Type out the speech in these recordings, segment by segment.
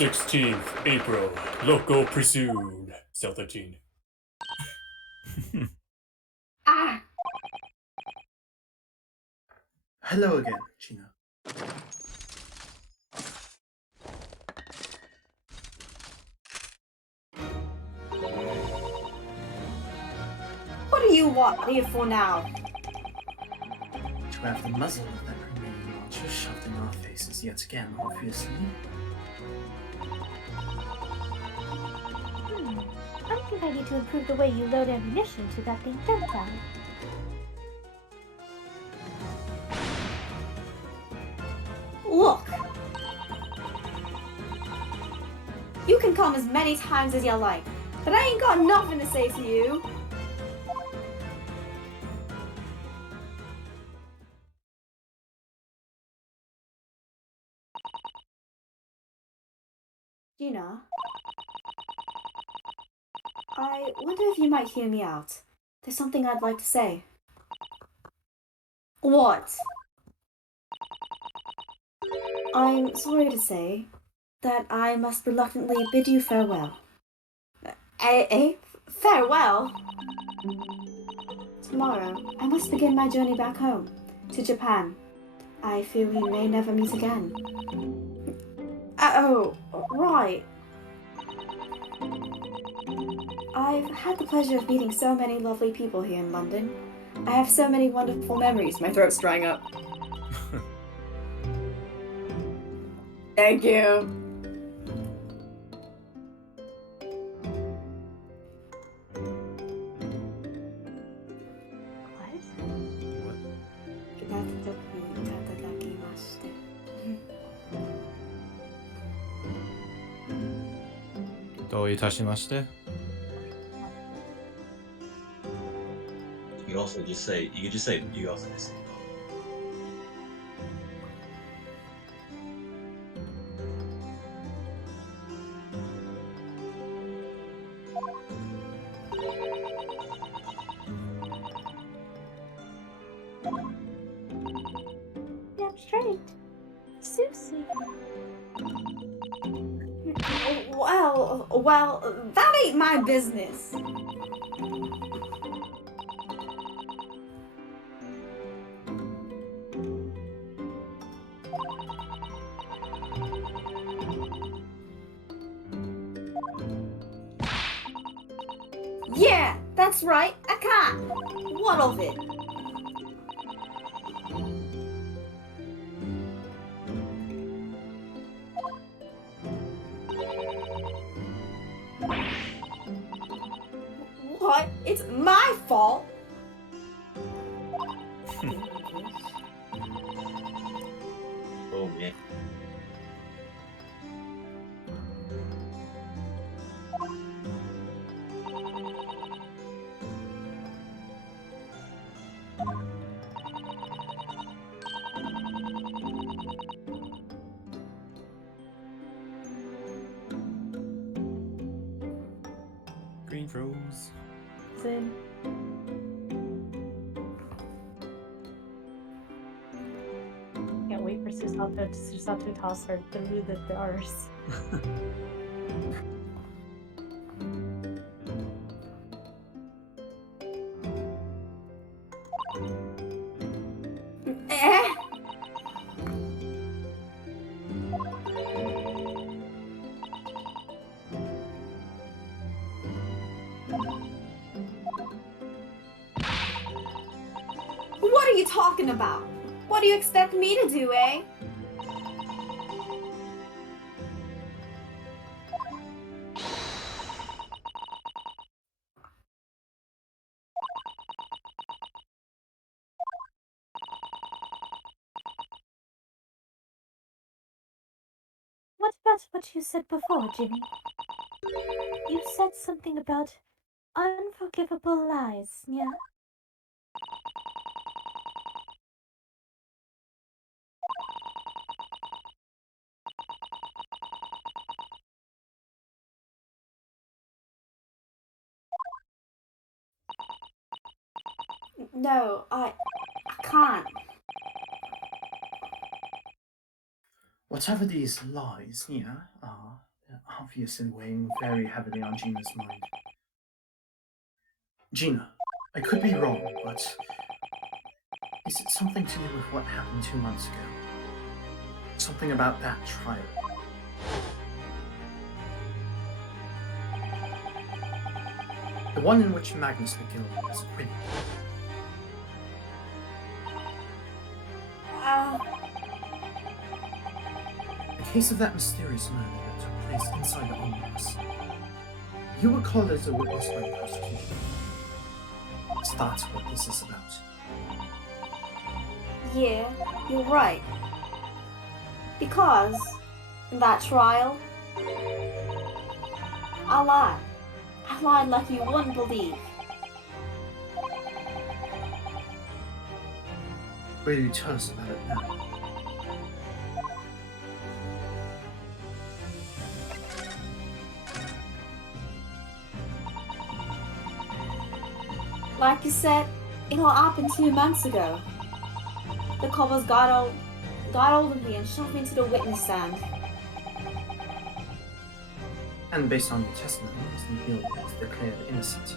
16th April. Loco Presumed. Cell 13. Ah! Hello again, Gina. What do you want here for now? To have the muzzle of that remaining launcher shoved in our faces yet again, obviously. I think I need to improve the way you load ammunition to that thing, don't I? Look! You can come as many times as you like, but I ain't got nothing to say to you. Gina? I wonder if you might hear me out. There's something I'd like to say. What? I'm sorry to say that I must reluctantly bid you farewell. Farewell? Tomorrow, I must begin my journey back home, to Japan. I fear we may never meet again. Oh, right. I've had the pleasure of meeting so many lovely people here in London. I have so many wonderful memories. My throat's drying up. Thank you. What? どういたしまして。You can also just say, you can just say, you also just say. Damn straight. Susie. Well, that ain't my business. Yeah, that's right, a cat. What of it? What? It's my fault? Oh, man. Green froze. Then can't wait for Susato to toss her through the doors. Eh? What are you talking about? What do you expect me to do, eh? What about what you said before, Jimmy? You said something about unforgivable lies, yeah? No, I can't. Whatever these lies, yeah, are, obviously weighing very heavily on Gina's mind. Gina, I could be wrong, but is it something to do with what happened 2 months ago? Something about that trial? The one in which Magnus McGill was acquitted. The case of that mysterious murder that took place inside the omnibus. You were called as a witness by the prosecution. So that's what this is about. Yeah, you're right. Because in that trial, I lied. I lied like you wouldn't believe. Will you tell us about it now? Like you said, it all happened 2 months ago. The coppers got hold of me and shoved me into the witness stand. And based on your testimony, Mr. McGill is declared innocent.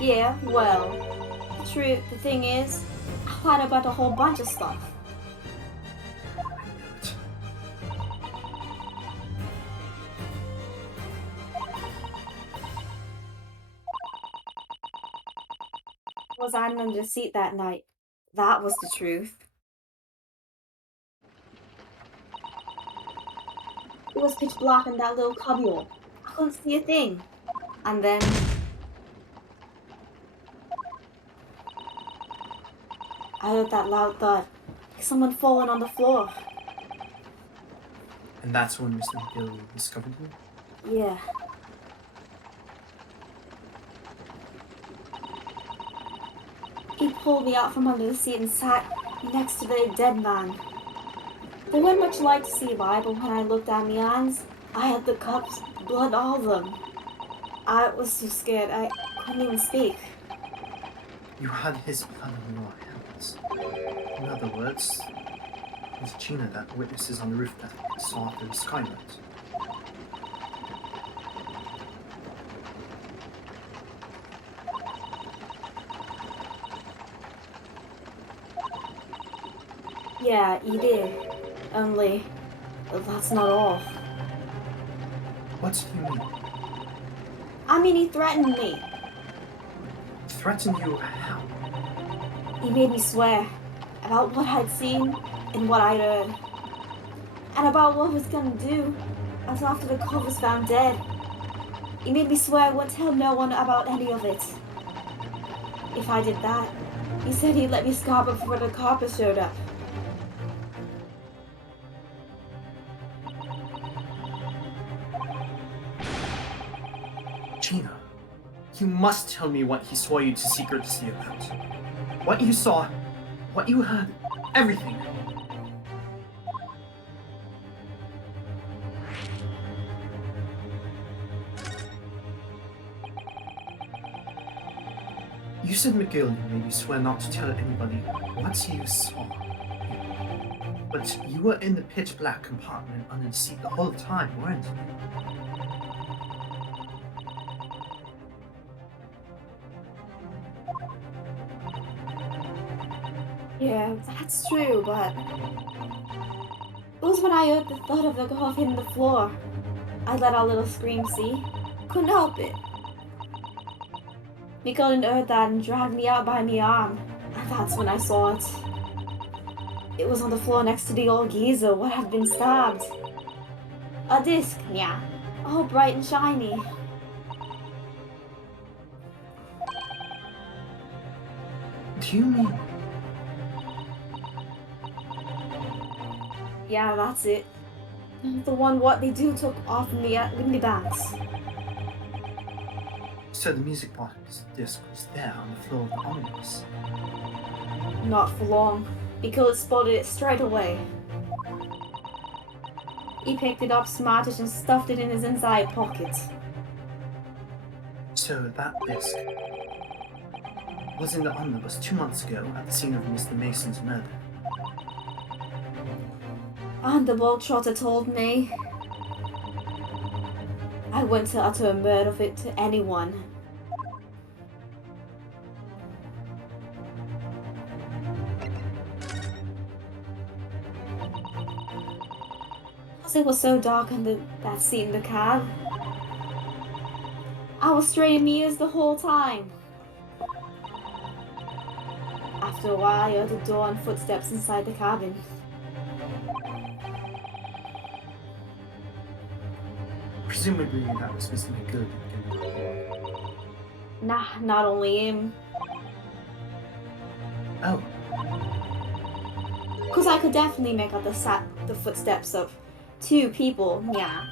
Yeah, well, the thing is, I lied about a whole bunch of stuff. I knew it. Was I under the seat that night? That was the truth. It was pitch black in that little cubbyhole. I couldn't see a thing. And then I heard that loud thud, like someone falling on the floor. And that's when Mr. McGill discovered you? Yeah. He pulled me out from under the seat and sat next to the dead man. They weren't much like to see by, but when I looked at my hands, I had the cups, blood all of them. I was so scared, I couldn't even speak. You had his blood on your hands. In other words, it was Gina that witnesses on the roof that saw after the skylight. Yeah, he did. Only, that's not all. What do you mean? I mean, he threatened me. Threatened you how? He made me swear about what I'd seen and what I'd heard. And about what I was gonna do until after the cop was found dead. He made me swear I wouldn't tell no one about any of it. If I did that, he said he'd let me scarp before the coppers showed up. Gina, you must tell me what he saw you to secrecy about. What you saw, what you heard, everything. You said McGill made you swear not to tell anybody what you saw. But you were in the pitch black compartment under the seat the whole time, weren't you? Yeah, that's true, but it was when I heard the thud of the glove hitting the floor. I let out a little scream, see? Couldn't help it. Mikael heard that and dragged me out by my arm. And that's when I saw it. It was on the floor next to the old geezer what had been stabbed. A disc, yeah, all bright and shiny. Do you mean? Yeah, that's it. The one what they do took off me at Windy Banks. So the music box disc was there on the floor of the omnibus. Not for long. Mikael spotted it straight away. He picked it up, smarted, and stuffed it in his inside pocket. So that disc was in the omnibus 2 months ago at the scene of Mr. Mason's murder. And the bog trotter told me I wouldn't utter a word of it to anyone. Because it was so dark in that seat in the cab. I was straining my ears the whole time. After a while, I heard the door and footsteps inside the cabin. Presumably that was Mr. McGilligan. Nah, not only him. Oh, Because I could definitely make out the footsteps of two people, yeah.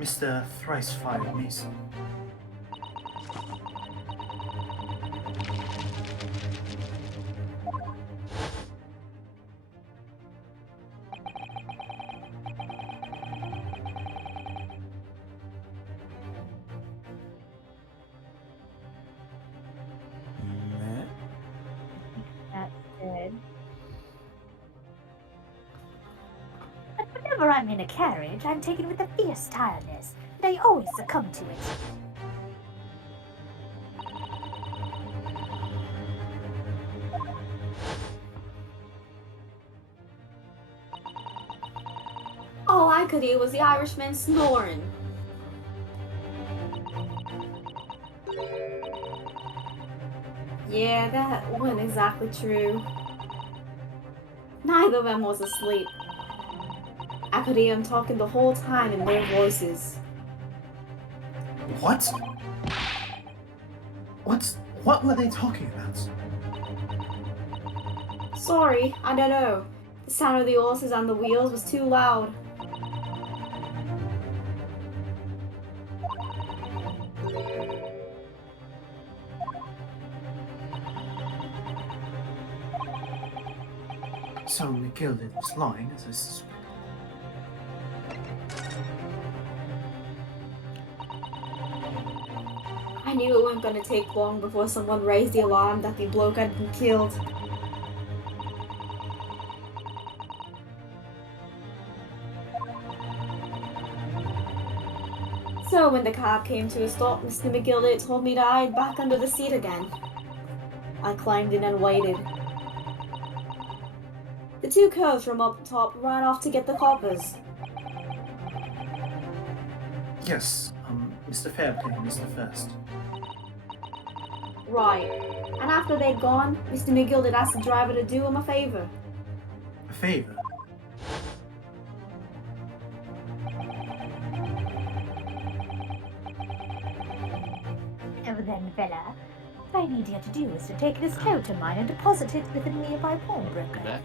Mr. Thrice-Fired Mason. That's good. But whenever I'm in a carriage, I'm taken with a fierce tiredness, and I always succumb to it. All I could hear was the Irishman snoring. Yeah, that wasn't exactly true. Neither of them was asleep. I could hear them talking the whole time in their voices. What? What were they talking about? Sorry, I don't know. The sound of the horses on the wheels was too loud. So McGilligan was lying, as I suspected. I knew it wasn't gonna take long before someone raised the alarm that the bloke had been killed. So when the cab came to a stop, Mr. McGilligan told me to hide back under the seat again. I climbed in and waited. The two curs from up top ran off to get the coppers. Yes, Mr. Fairplay and Mr. First. Right. And after they'd gone, Mr. McGilligan asked the driver to do him a favor. A favor? Now then, fella, what I need you to do is to take this coat of mine and deposit it with a nearby pawnbroker. Back?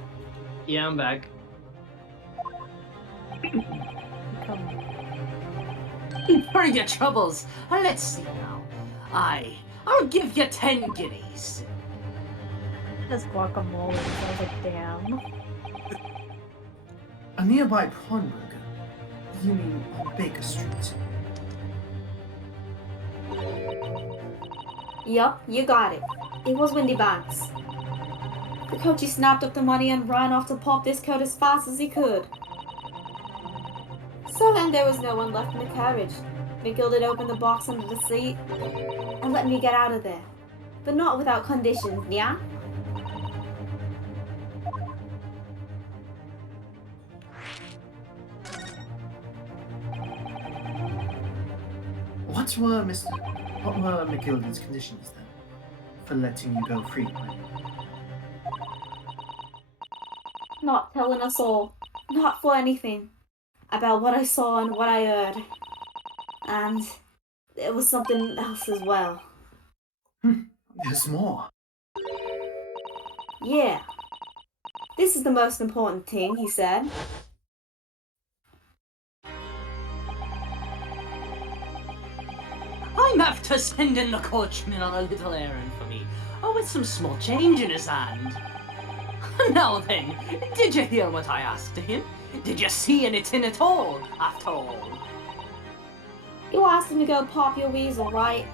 Yeah, I'm back. Come. For your troubles. Let's see now. I'll give you 10 guineas. This guacamole is a damn. A nearby pawnbroker? You mean on Baker Street? Yup, you got it. It was Windy Banks. The coachie snapped up the money and ran off to pop this coat as fast as he could. So then there was no one left in the carriage. McGilligan opened the box under the seat and let me get out of there. But not without conditions, yeah? What were McGilligan's conditions then? For letting you go free? Not telling us all. Not for anything. About what I saw and what I heard. And there was something else as well. There's more. Yeah. This is the most important thing, he said. I'm after sending the coachman on a little errand for me, with some small change in his hand. Now then, did you hear what I asked him? Did you see anything at all, after all? You asked him to go pop your weasel, right?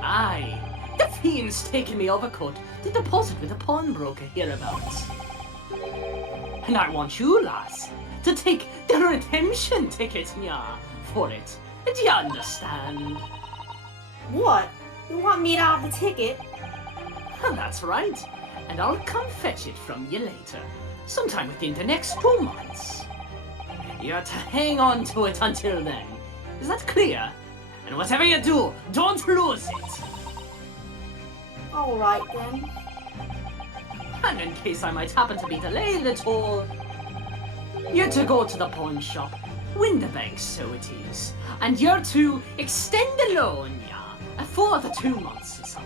Aye. The fiend's taken me overcoat to deposit with a pawnbroker hereabouts. And I want you, lass, to take the redemption ticket, yeah, for it. Do you understand? What? You want me to have the ticket? That's right. And I'll come fetch it from you later, sometime within the next 2 months. You're to hang on to it until then. Is that clear? And whatever you do, don't lose it. Alright then. And in case I might happen to be delayed at all, you're to go to the pawn shop, win the bank, so it is, and you're to extend the loan, yeah, for the 2 months or so.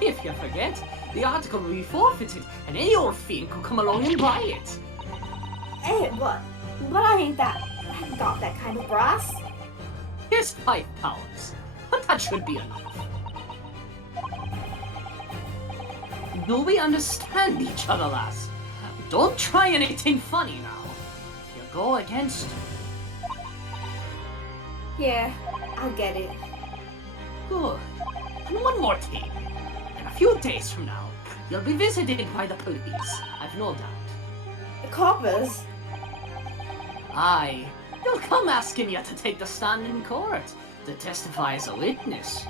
If you forget, the article will be forfeited, and any old fiend could come along and buy it. Eh, but I ain't got that kind of brass. Here's £5, but that should be enough. Do we understand each other, lass? Don't try anything funny now. If you go against... Yeah, I get it. Good. And one more thing. In a few days from now, you'll be visited by the police, I've no doubt. The coppers? Aye. They'll come asking you to take the stand in court, to testify as a witness.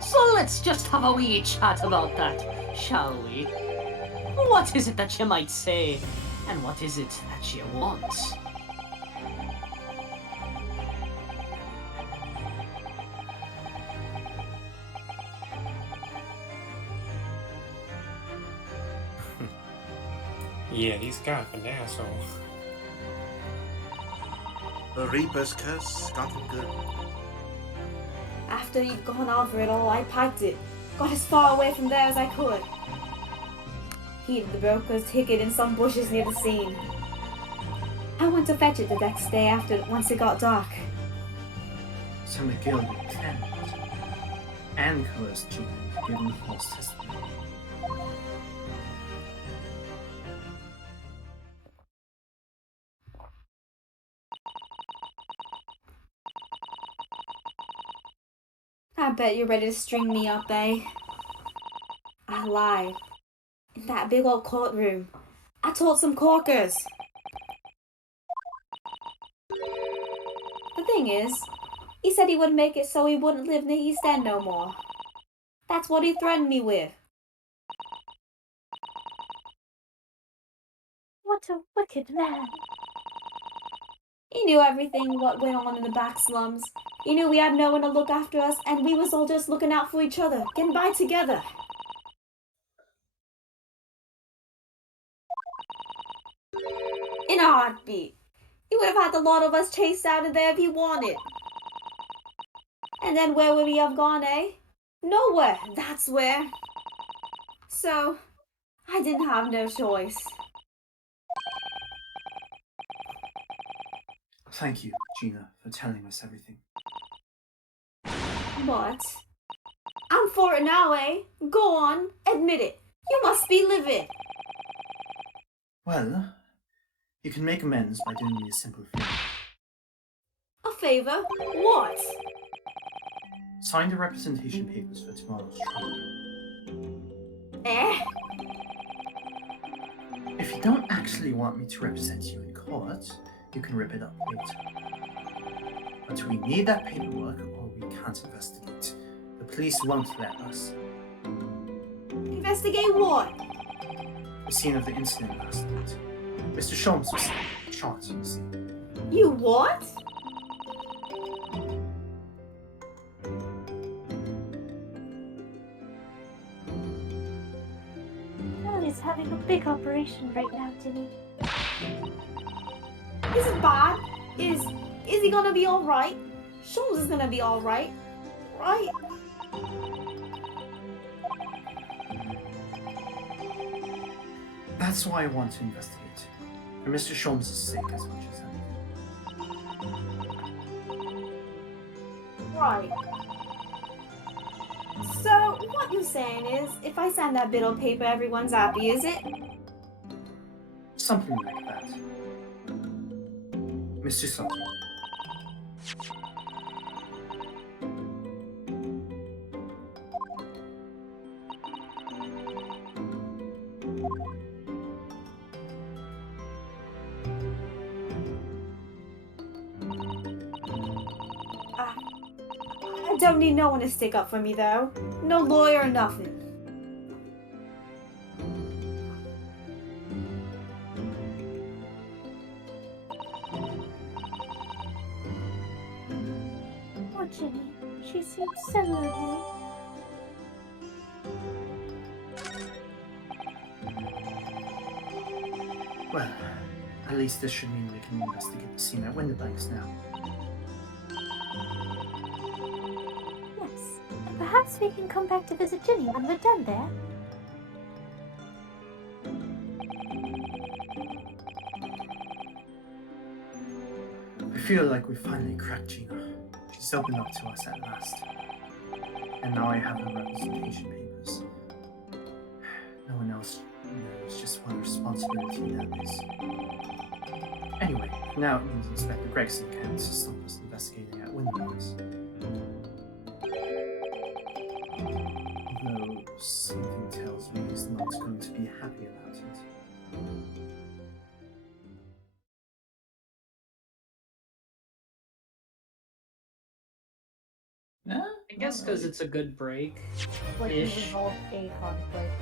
So let's just have a wee chat about that, shall we? What is it that you might say, and what is it that you want? Yeah, he's kind of an asshole. The Reaper's curse got him good. After you'd gone over it all, I packed it. Got as far away from there as I could. Hid the broker's ticket in some bushes near the scene. I went to fetch it the next day once it got dark. So McGill lieutenant and coerced Gina into giving false testimony. I bet you're ready to string me up, eh? I lied. In that big old courtroom, I told some corkers. The thing is, he said he would make it so he wouldn't live near East End no more. That's what he threatened me with. What a wicked man. He knew everything what went on in the back slums. He knew we had no one to look after us, and we was all just looking out for each other, getting by together. In a heartbeat. He would have had the lot of us chased out of there if he wanted. And then where would we have gone, eh? Nowhere, that's where. So, I didn't have no choice. Thank you, Gina, for telling us everything. What? I'm for it now, eh? Go on, admit it. You must be livid. Well, you can make amends by doing me a simple favor. A favor? What? Sign the representation papers for tomorrow's trial. Eh? If you don't actually want me to represent you in court, you can rip it up later. But we need that paperwork or we can't investigate. The police won't let us. Investigate what? The scene of the incident last night. Mr. Sholmes was shot, you see. You what? He's having a big operation right now, Jimmy. Is it bad? Is he gonna be alright? Sholmes is gonna be alright. Right? That's why I want to investigate. For Mr. Sholmes' sake as much as anything. Right. So, what you're saying is, if I sign that bit of paper, everyone's happy, is it? Something like that. Mr. Sutton. don't need no one to stick up for me, though. No lawyer or nothing. Oh, Ginny, she seems so lonely. Well, at least this should mean we can investigate the scene at Winterbanks now. Yes, and perhaps we can come back to visit Ginny when we're done there. I feel like we finally cracked Gina. She's opened up to us at last. And now I have her representation papers. No one else knows just what a responsibility that is. Anyway, now it means Inspector Gregson can stop us investigating at Winterbanks. Although something tells me he's not going to be happy about it. I guess because it's a good break. Like we Ish. resolved a conflict.